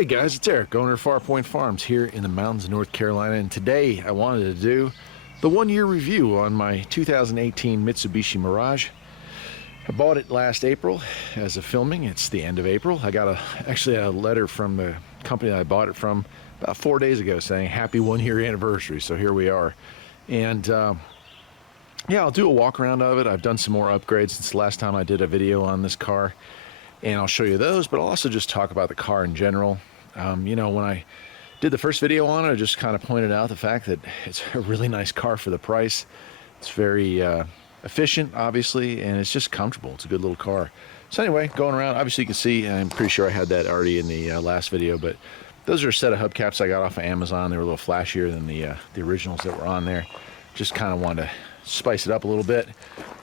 Hey guys, it's Eric, owner of Farpoint Farms here in the mountains of North Carolina, and today I wanted to do the one-year review on my 2018 Mitsubishi Mirage. I bought it last April. As of filming, it's the end of April. I got actually a letter from the company that I bought it from about 4 days ago saying happy one-year anniversary, so here we are. And yeah, I'll do a walk around of it. I've done some more upgrades since the last time I did a video on this car, and I'll show you those, but I'll also just talk about the car in general. You know, when I did the first video on it, I just kind of pointed out the fact that it's a really nice car for the price. It's very efficient, obviously, and it's just comfortable. It's a good little car. So anyway, going around, obviously you can see, and I'm pretty sure I had that already in the last video, but those are a set of hubcaps I got off of Amazon. They were a little flashier than the originals that were on there. Just kind of wanted to spice it up a little bit.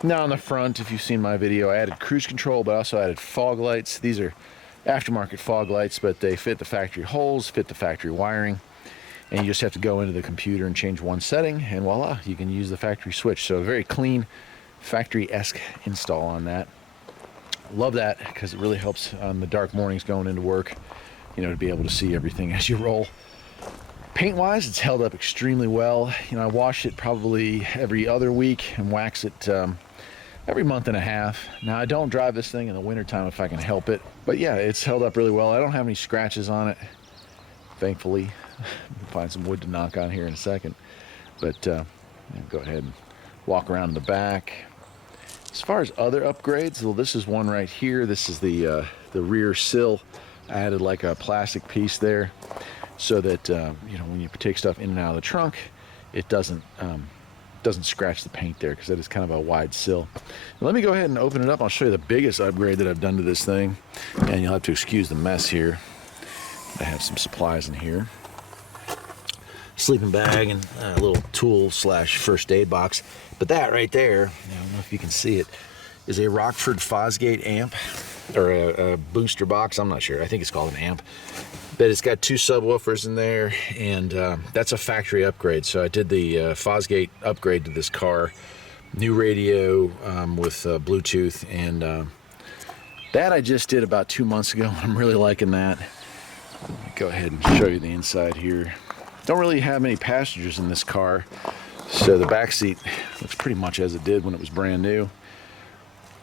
Now on the front, if you've seen my video, I added cruise control, but I also added fog lights. These are aftermarket fog lights, but they fit the factory holes, fit the factory wiring, and you just have to go into the computer and change one setting, and voila, you can use the factory switch. So a very clean factory-esque install on that. Love that because it really helps on the dark mornings going into work, you know, to be able to see everything as you roll. Paint-wise, it's held up extremely well. You know, I wash it probably every other week and wax it every month and a half. Now, I don't drive this thing in the wintertime if I can help it. But yeah, it's held up really well. I don't have any scratches on it, thankfully. I'll find some wood to knock on here in a second. But yeah, go ahead and walk around in the back. As far as other upgrades, well, this is one right here. This is the rear sill. I added like a plastic piece there, so that you know, when you take stuff in and out of the trunk, it doesn't scratch the paint there, because that is kind of a wide sill. Now, let me go ahead and open it up. I'll show you the biggest upgrade that I've done to this thing, and you'll have to excuse the mess here. I have some supplies in here. Sleeping bag and a little tool slash first aid box. But that right there, I don't know if you can see it, is a Rockford Fosgate amp, or a booster box. I'm not sure. I think it's called an amp. But it's got two subwoofers in there, and that's a factory upgrade. So I did the Fosgate upgrade to this car. New radio with Bluetooth, and that I just did about 2 months ago. I'm really liking that. Let me go ahead and show you the inside here. Don't really have many passengers in this car, so the back seat looks pretty much as it did when it was brand new.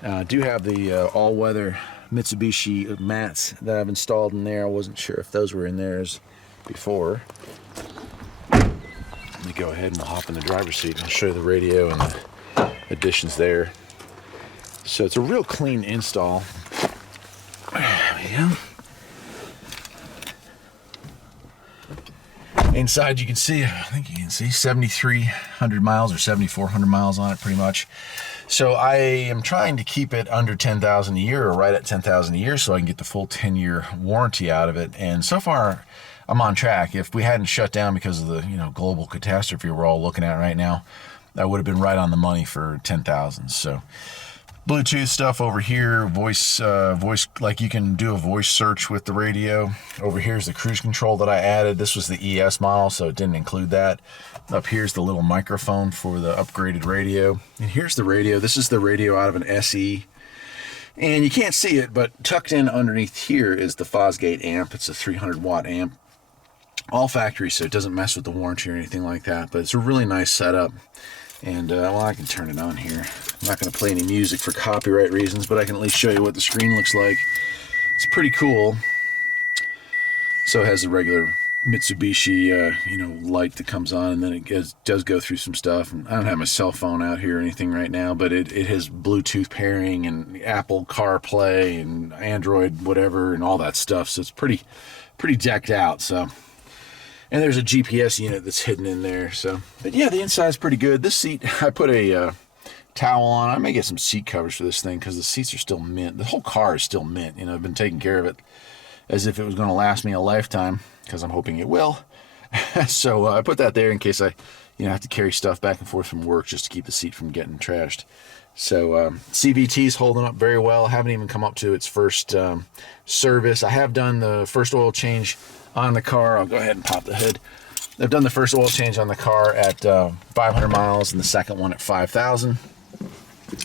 I do have the all-weather Mitsubishi mats that I've installed in there. I wasn't sure if those were in there as before. Let me go ahead and we'll hop in the driver's seat and I'll show you the radio and the additions there. So it's a real clean install. There we go. Inside you can see, I think you can see 7,300 miles or 7,400 miles on it pretty much. So I am trying to keep it under 10,000 a year, or right at 10,000 a year, so I can get the full 10-year warranty out of it. And so far, I'm on track. If we hadn't shut down because of the, you know, global catastrophe we're all looking at right now, I would have been right on the money for 10,000. So Bluetooth stuff over here, voice, like you can do a voice search with the radio. Over here's the cruise control that I added. This was the ES model, so it didn't include that. Up here's the little microphone for the upgraded radio. And here's the radio. This is the radio out of an SE. And you can't see it, but tucked in underneath here is the Fosgate amp. It's a 300 watt amp. All factory, so it doesn't mess with the warranty or anything like that. But it's a really nice setup. And well, I can turn it on here. I'm not going to play any music for copyright reasons, but I can at least show you what the screen looks like. It's pretty cool. So it has the regular Mitsubishi, you know, light that comes on, and then it does go through some stuff. And I don't have my cell phone out here or anything right now, but it has Bluetooth pairing and Apple CarPlay and Android whatever and all that stuff. So it's pretty decked out. So. And there's a GPS unit that's hidden in there. So, but yeah, the inside's pretty good. This seat, I put a towel on. I may get some seat covers for this thing because the seats are still mint. The whole car is still mint. You know, I've been taking care of it as if it was going to last me a lifetime, because I'm hoping it will. So I put that there in case I, you know, have to carry stuff back and forth from work just to keep the seat from getting trashed. So CVT's holding up very well. I haven't even come up to its first service. I have done the first oil change on the car. I'll go ahead and pop the hood. I've done the first oil change on the car at 500 miles and the second one at 5,000.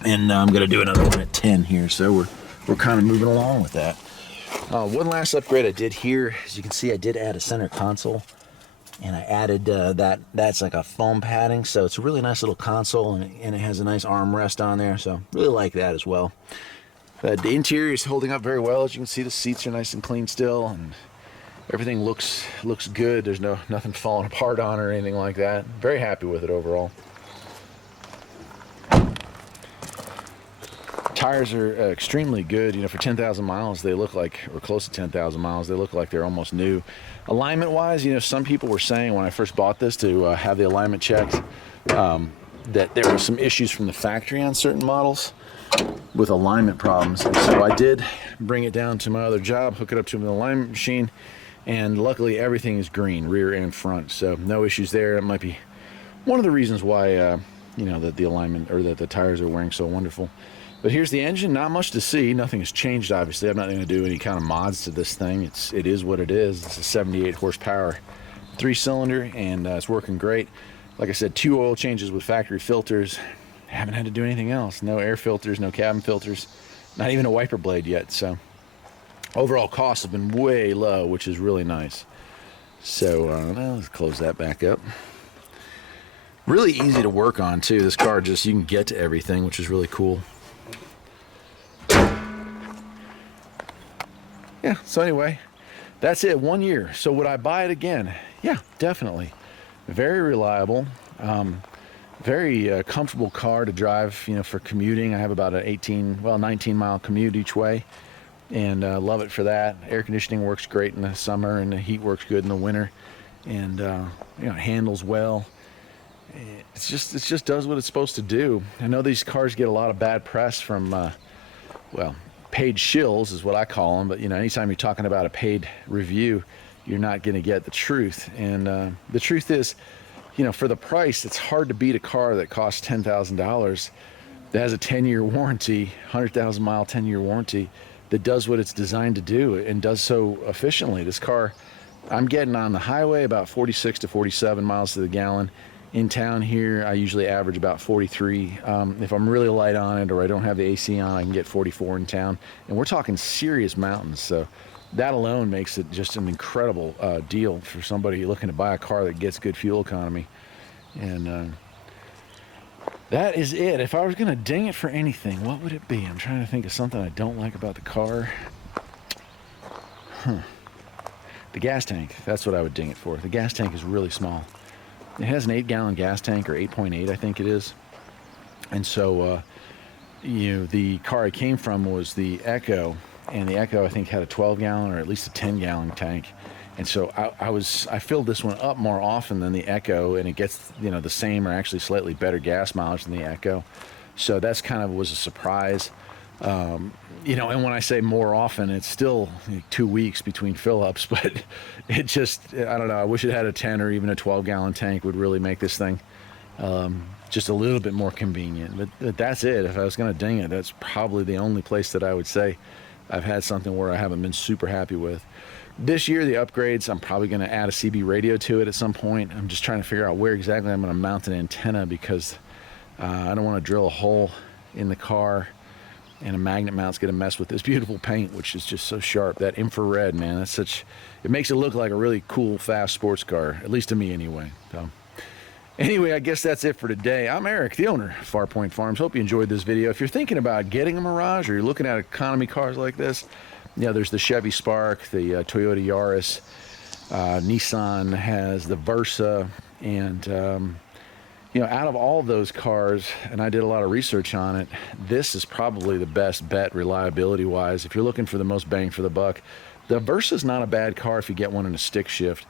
And I'm going to do another one at 10 here. So we're kind of moving along with that. One last upgrade I did here, as you can see, I did add a center console, and I added that's like a foam padding, so it's a really nice little console, and it has a nice armrest on there, so really like that as well. The interior is holding up very well. As you can see, the seats are nice and clean still, and everything looks good. There's nothing falling apart on or anything like that. Very happy with it overall. Tires are extremely good. You know, for 10,000 miles, they look like, or close to 10,000 miles, they look like they're almost new. Alignment-wise, you know, some people were saying when I first bought this to have the alignment checked that there were some issues from the factory on certain models with alignment problems. And so I did bring it down to my other job, hook it up to an alignment machine, and luckily everything is green, rear and front, so no issues there. It might be one of the reasons why, you know, that the alignment or that the tires are wearing so wonderful. But here's the engine. Not much to see. Nothing has changed, obviously. I'm not going to do any kind of mods to this thing. It is what it is. It's a 78 horsepower 3-cylinder, and it's working great. Like I said, 2 oil changes with factory filters. Haven't had to do anything else. No air filters, no cabin filters, not even a wiper blade yet. So overall costs have been way low, which is really nice. So let's close that back up. Really easy to work on too. This car, just you can get to everything, which is really cool. Yeah, so anyway, that's it. 1 year. So would I buy it again? Yeah, definitely. Very reliable, very comfortable car to drive, you know, for commuting. I have about an 19 mile commute each way, and love it for that. Air conditioning works great in the summer, and the heat works good in the winter, and you know, it handles well. It just does what it's supposed to do. I know these cars get a lot of bad press from well, paid shills is what I call them, but you know, anytime you're talking about a paid review, you're not going to get the truth. And the truth is, you know, for the price, it's hard to beat a car that costs $10,000 that has a 10-year warranty, 100,000 mile 10-year warranty, that does what it's designed to do and does so efficiently. This car, I'm getting on the highway about 46 to 47 miles to the gallon. In town here, I usually average about 43. If I'm really light on it or I don't have the AC on, I can get 44 in town. And we're talking serious mountains, so that alone makes it just an incredible deal for somebody looking to buy a car that gets good fuel economy. And that is it. If I was going to ding it for anything, what would it be? I'm trying to think of something I don't like about the car. The gas tank. That's what I would ding it for. The gas tank is really small. It has an 8-gallon gas tank, or 8.8, I think it is. And so, you know, the car I came from was the Echo, and the Echo, I think, had a 12-gallon or at least a 10-gallon tank. And so I filled this one up more often than the Echo, and it gets, you know, the same or actually slightly better gas mileage than the Echo. So that's kind of was a surprise. You know, and when I say more often, it's still 2 weeks between fill-ups, but it just, I don't know, I wish it had a 10 or even a 12-gallon tank would really make this thing just a little bit more convenient. But that's it. If I was going to ding it, that's probably the only place that I would say I've had something where I haven't been super happy with. This year, the upgrades, I'm probably going to add a CB radio to it at some point. I'm just trying to figure out where exactly I'm going to mount an antenna, because I don't want to drill a hole in the car and a magnet mount's going to mess with this beautiful paint, which is just so sharp. That infrared, man, that's such, it makes it look like a really cool, fast sports car, at least to me anyway. So anyway, I guess that's it for today. I'm Eric, the owner of Farpoint Farms. Hope you enjoyed this video. If you're thinking about getting a Mirage, or you're looking at economy cars like this, yeah, there's the Chevy Spark, the Toyota Yaris, Nissan has the Versa, and you know, out of all of those cars, and I did a lot of research on it, this is probably the best bet reliability-wise. If you're looking for the most bang for the buck, the Versa's not a bad car if you get one in a stick shift,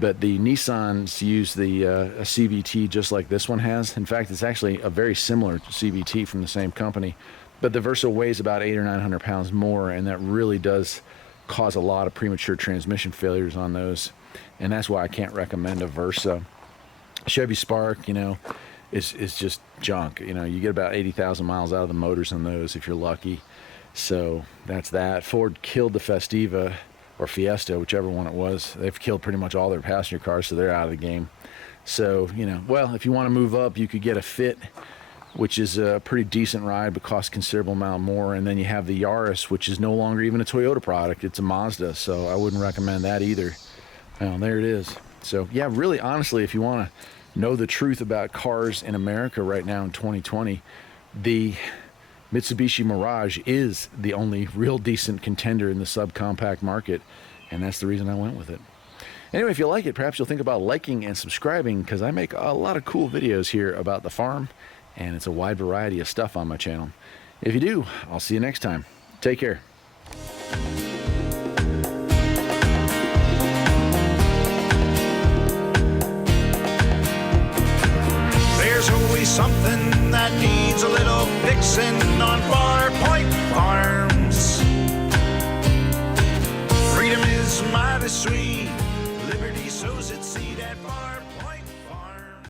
but the Nissans use the a CVT just like this one has. In fact, it's actually a very similar CVT from the same company, but the Versa weighs about 800 or 900 pounds more, and that really does cause a lot of premature transmission failures on those, and that's why I can't recommend a Versa. Chevy Spark, you know, is just junk. You know, you get about 80,000 miles out of the motors on those if you're lucky. So that's that. Ford killed the Festiva, or Fiesta, whichever one it was. They've killed pretty much all their passenger cars, so they're out of the game. So, you know, well, if you want to move up, you could get a Fit which is a pretty decent ride but costs a considerable amount more. And then you have the Yaris, which is no longer even a Toyota product. It's a Mazda, so I wouldn't recommend that either. Well, there it is. So yeah, really honestly, if you want to know the truth about cars in America right now in 2020, the Mitsubishi Mirage is the only real decent contender in the subcompact market, and that's the reason I went with it. Anyway, if you like it, perhaps you'll think about liking and subscribing, because I make a lot of cool videos here about the farm, and it's a wide variety of stuff on my channel. If you do, I'll see you next time. Take care. There's always something that needs a little fixing on Bar Point Farms. Freedom is mighty sweet.